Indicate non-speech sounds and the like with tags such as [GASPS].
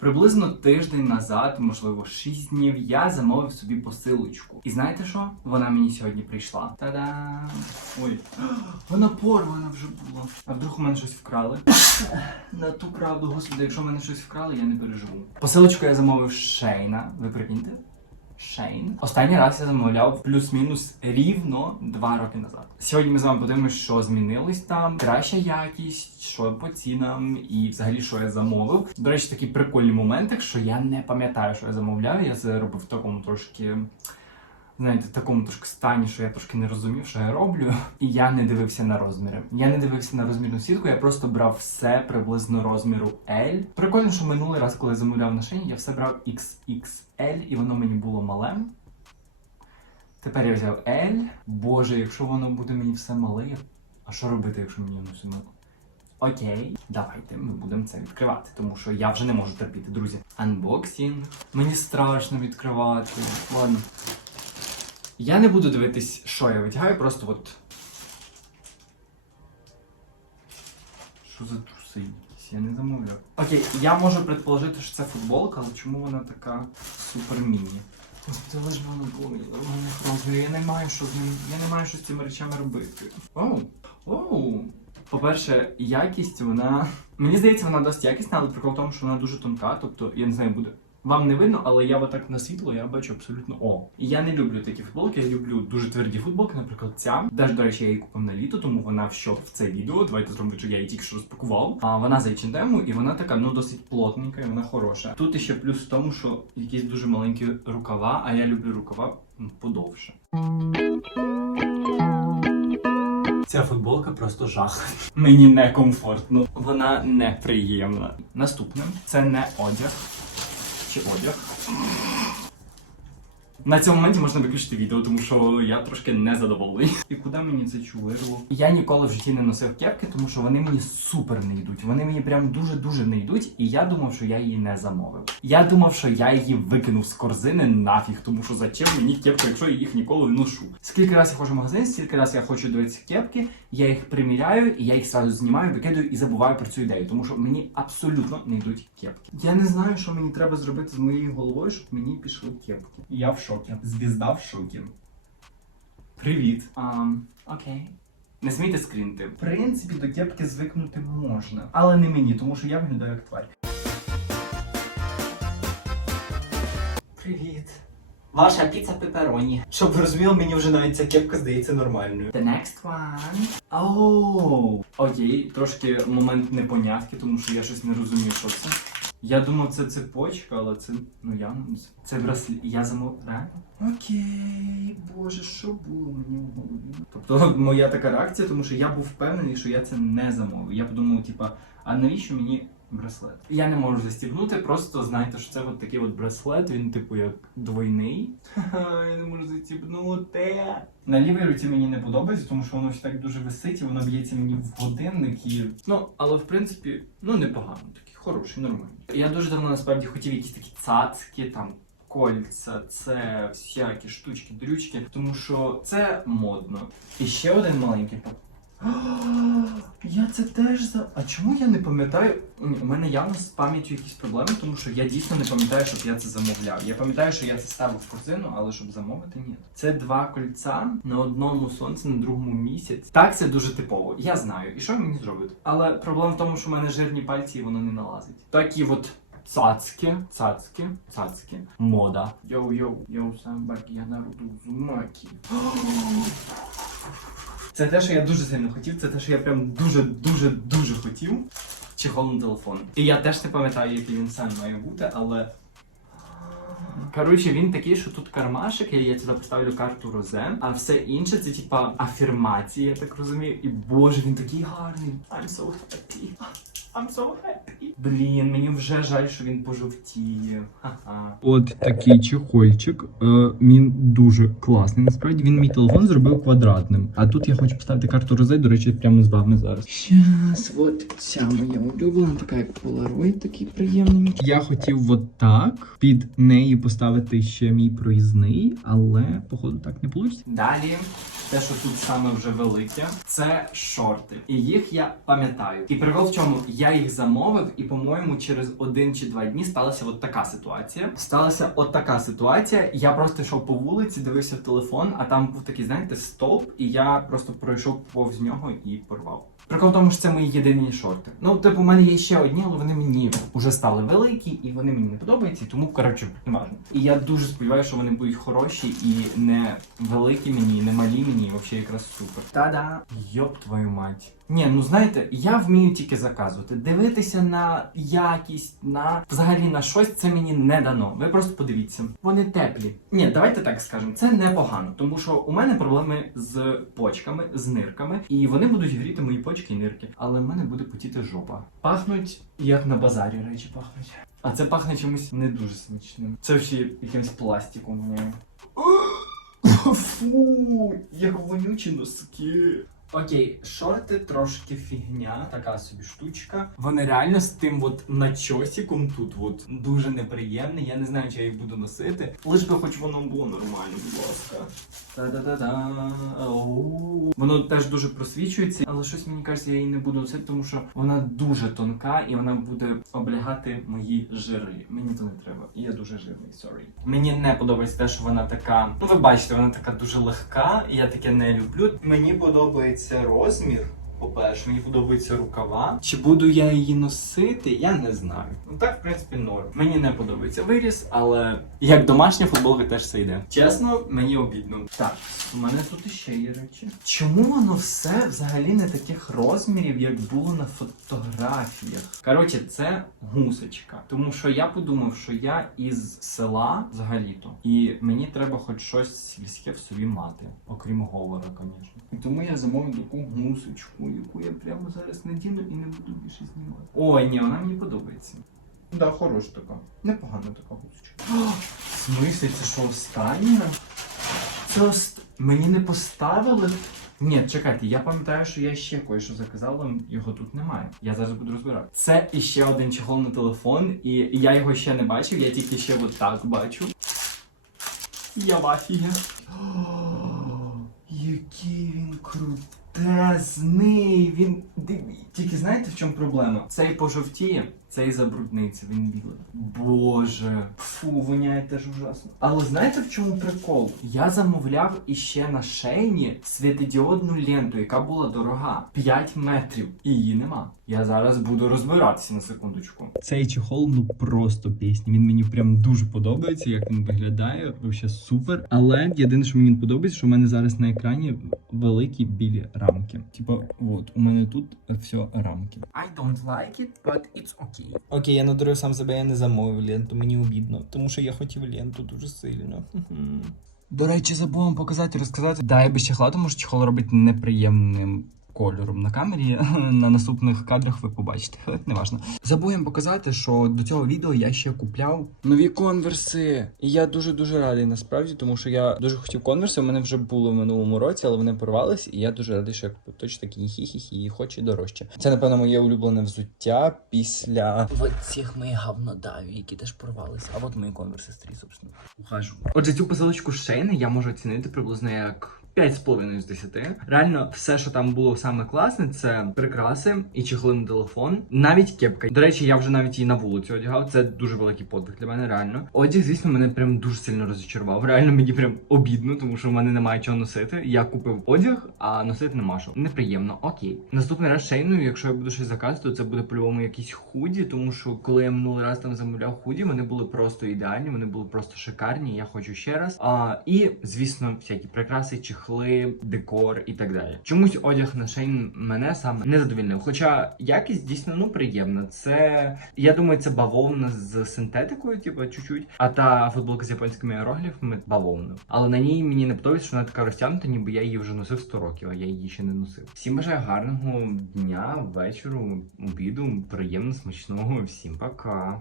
Приблизно тиждень назад, можливо, 6 днів, я замовив собі посилочку. І знаєте що? Вона мені сьогодні прийшла. Та-дам! Ой, [GASPS] вона порвана вже була. А вдруг у мене щось вкрали? На ту правду, господи, якщо в мене щось вкрали, я не переживу. Посилочку я замовив з Шейна. Ви прикиньте? Шейн. Останній раз я замовляв плюс-мінус рівно два роки назад. Сьогодні ми з вами подивимося, що змінилось там, краща якість, що по цінам і взагалі що я замовив. До речі, такі прикольні моменти, що я не пам'ятаю, що я замовляв. Я зробив в такому трошки. Знаєте, в такому трошки стані, що я трошки не розумів, що я роблю, і я не дивився на розміри. Я не дивився на розмірну сітку, я просто брав все приблизно розміру L. Прикольно, що минулий раз, коли я замовляв на шиї, я все брав XXL, і воно мені було мале. Тепер я взяв L. Боже, якщо воно буде мені все мале, а що робити, якщо мені воно все мале? Окей, давайте ми будемо це відкривати, тому що я вже не можу терпіти, друзі. Анбоксінг. Мені страшно відкривати. Ладно. Я не буду дивитись, що я витягаю, просто от. Що за труси якісь? Я не замовляв. Окей, я можу предположити, що це футболка, але чому вона така супер міні? Господи, але ж вона була розмірі. Я не маю що з ним. Я не маю що з цими речами робити. Оу. Оу. По-перше, якість вона. Мені здається, вона досить якісна, але прикол в тому, що вона дуже тонка. Тобто, я не знаю, буде. Вам не видно, але я отак на світло я бачу абсолютно о. І я не люблю такі футболки, я люблю дуже тверді футболки, наприклад, ця. Теж, до речі, я її купив на літо, тому вона в що в це відео. Давайте зробимо, що я її тільки що розпакував. А вона за H&M, і вона така, ну досить плотненька, і вона хороша. Тут іще плюс в тому, що якісь дуже маленькі рукава, а я люблю рукава подовше. Ця футболка просто жах. Мені некомфортно. Вона неприємна. Наступне це не одяг. Чи одяг. На цьому моменті можна виключити відео, тому що я трошки незадоволений. І куди мені це чувирло? Я ніколи в житті не носив кепки, тому що вони мені супер не йдуть. Вони мені прям дуже-дуже не йдуть, і я думав, що я її не замовив. Я думав, що я її викинув з корзини нафіг, тому що зачем мені кепка, якщо я їх ніколи не ношу. Скільки разів я ходжу в магазин, скільки разів я хочу дивитися кепки, я їх приміряю, і я їх сразу знімаю, викидаю і забуваю про цю ідею, тому що мені абсолютно не йдуть кепки. Я не знаю, що мені треба зробити з моєю головою, щоб мені пішли кепки. Я в шокі. Звізда в шокі. Привіт. Um, окей. Не смійте скрінти. В принципі, до кепки звикнути можна. Але не мені, тому що я виглядаю як тварь. Привіт. Ваша піца пепероні. Щоб ви розуміли, мені вже навіть ця кепка здається нормальною. The next one. Оу. Окей, трошки момент непонятки, тому що я щось не розумію, що це. Я думав, це цепочка, але це. Ну я це браслет. Я замов. Реально? Окей, боже, що було мені в голові? Тобто [LAUGHS] моя така реакція, тому що я був впевнений, що я це не замовив. Я подумав, типа, а навіщо мені браслет? Я не можу застібнути, просто знайте, що це от такий от браслет, він типу як двойний. Ха-ха, я не можу застібнути. На лівій руці мені не подобається, тому що воно все так дуже висить і воно б'ється мені в годинник і. Ну, але в принципі, ну непогано, такий хороший, нормальний. Я дуже давно насправді хотів якісь такі цацки, там кольця, це всякі штучки, дрючки, тому що це модно. І ще один маленький. [GASPS] Я це теж за. А чому я не пам'ятаю? У мене явно з пам'яттю якісь проблеми, тому що я дійсно не пам'ятаю, щоб я це замовляв. Я пам'ятаю, що я це ставив в корзину, але щоб замовити, ні. Це два кольця на одному сонці, на другому місяць. Так, це дуже типово. Я знаю. І що мені зробити? Але проблема в тому, що в мене жирні пальці і воно не налазить. Такі от. Цацки, цацки, цацки, мода. Йоу-йоу, йоу, самбаки, я народу зумаки. [GASPS] Це те, що я дуже сильно хотів, це те, що я прям дуже-дуже дуже хотів. Чехол на телефон. І я теж не пам'ятаю, який він сам має бути, але. Коротше, він такий, що тут кармашик, я туди поставлю карту Розе, а все інше це типа афірмації, я так розумію. І боже, він такий гарний. I'm so happy. I'm so happy. Блін, мені вже жаль, що він пожовтіє. Ха-ха. От такий чехольчик. Е, він дуже класний. Насправді він мій телефон зробив квадратним. А тут я хочу поставити карту Розе, до речі, прямо з вами зараз. Щас, от ця моя улюблена, така як Polaroid, такий приємний. Я хотів от так під неї поставити ще мій проїзний, але походу так не вийде. Далі, те, що тут саме вже велике, це шорти. І їх я пам'ятаю. І прикол в чому Я їх замовив, і, по-моєму, через один чи два дні сталася от така ситуація. Сталася от така ситуація. Я просто йшов по вулиці, дивився в телефон, а там був такий, знаєте, стовп, і я просто пройшов повз нього і порвав. Прикол в тому, що це мої єдині шорти. Ну, типу, у мене є ще одні, але вони мені вже стали великі, і вони мені не подобаються, тому, коротше, не важно. І я дуже сподіваюся, що вони будуть хороші і не великі мені, і не малі мені, і взагалі якраз супер. Та-да! Йоп твою мать. Ні, ну знаєте, я вмію тільки заказувати. Дивитися на якість, на взагалі на щось це мені не дано. Ви просто подивіться. Вони теплі. Ні, давайте так скажемо, це непогано, тому що у мене проблеми з почками, з нирками, і вони будуть гріти мої почки і нирки. Але в мене буде потіти жопа. Пахнуть як на базарі речі пахнуть. А це пахне чимось не дуже смачним. Це ще якимось пластиком. [GASPS] Фу, як вонючі носки. Окей, шорти трошки фігня, така собі штучка. Вони реально з тим от начосиком тут от дуже неприємні. Я не знаю, чи я їх буду носити. Лиш би хоч воно було нормально, будь ласка. Та-да-да-да. Воно теж дуже просвічується, але щось мені кажеться, я її не буду носити, тому що вона дуже тонка і вона буде облягати мої жири. Мені то не треба. Я дуже жирний, sorry. Мені не подобається те, що вона така. Ну, ви бачите, вона така дуже легка, я таке не люблю. Мені подобається розмір. По-перше, мені подобаються рукава. Чи буду я її носити, я не знаю. Ну так, в принципі, норм. Мені не подобається виріс, але як домашня футболка теж це йде. Чесно, мені обідно. Так, у мене тут іще є речі. Чому воно все взагалі не таких розмірів, як було на фотографіях? Коротше, це гусочка. Тому що я подумав, що я із села взагалі-то, і мені треба хоч щось сільське в собі мати, окрім говора, звісно. І тому я замовив таку гусочку, яку я прямо зараз надіну і не буду більше знімати. Ой, ні, вона мені подобається. Да, хороша така. Непогана така гусочка. [GASPS] В смислі, це що останнє? Це ост... мені не поставили. Ні, чекайте, я пам'ятаю, що я ще кое-що заказав, але його тут немає. Я зараз буду розбирати. Це іще один чехол на телефон, і я його ще не бачив, я тільки ще от так бачу. Я в афігі. [GASPS] Який він крутезний. Він диві- Тільки знаєте, в чому проблема? Цей пожовтіє, цей забрудниться, він білий. Боже, фу, воняє теж ужасно. Але знаєте в чому прикол? Я замовляв іще на шейні світодіодну ленту, яка була дорога 5 метрів, і її нема. Я зараз буду розбиратися на секундочку. Цей чехол ну просто пісня. Він мені прям дуже подобається, як він виглядає. Вообще супер. Але єдине, що мені подобається, що в мене зараз на екрані великі білі рамки. Типа, от у мене тут все рамки. I don't like it, but it's okay. Окей, я надурив сам себе, я не замовив ленту, мені обідно, тому що я хотів ленту дуже сильно. До речі, забув вам показати, розказати. Да, я без чехла, тому що чехол робить неприємним кольором на камері. [LAUGHS] На наступних кадрах ви побачите. Неважно. Забув вам показати, що до цього відео я ще купляв Нові конверси. І я дуже-дуже радий насправді, тому що я дуже хотів конверси. У мене вже було в минулому році, але вони порвались, і я дуже радий, що я купив точно такі хі-хі-хі, хоч і дорожче. Це, напевно, моє улюблене взуття після Вот цих моїх говнодавів, які теж порвалися. А от мої конверси стрі, собственно. ухажу. Отже, цю посилочку Шейна я можу оцінити приблизно як. 5,5 з 10. Реально, все, що там було саме класне, це прикраси і чехли на телефон, навіть кепка. До речі, я вже навіть її на вулицю одягав. Це дуже великий подвиг для мене, реально. Одяг, звісно, мене прям дуже сильно розчарував. Реально мені прям обідно, тому що в мене немає чого носити. Я купив одяг, а носити нема що. Неприємно, окей. Наступний раз шейною, якщо я буду щось заказувати, то це буде по-любому якісь худі, тому що коли я минулий раз там замовляв худі, вони були просто ідеальні, вони були просто шикарні. Я хочу ще раз. А, і звісно, всякі прикраси, чехли, декор і так далі. Чомусь одяг на шейн мене саме не задовільнив. Хоча якість дійсно ну приємна. Це я думаю, це бавовна з синтетикою, типу, чуть-чуть. А та футболка з японськими іерогліфами бавовна. Але на ній мені не подобається, що вона така розтягнута, ніби я її вже носив 100 років, а я її ще не носив. Всім бажаю гарного дня, вечору, обіду, приємно, смачного. Всім пока.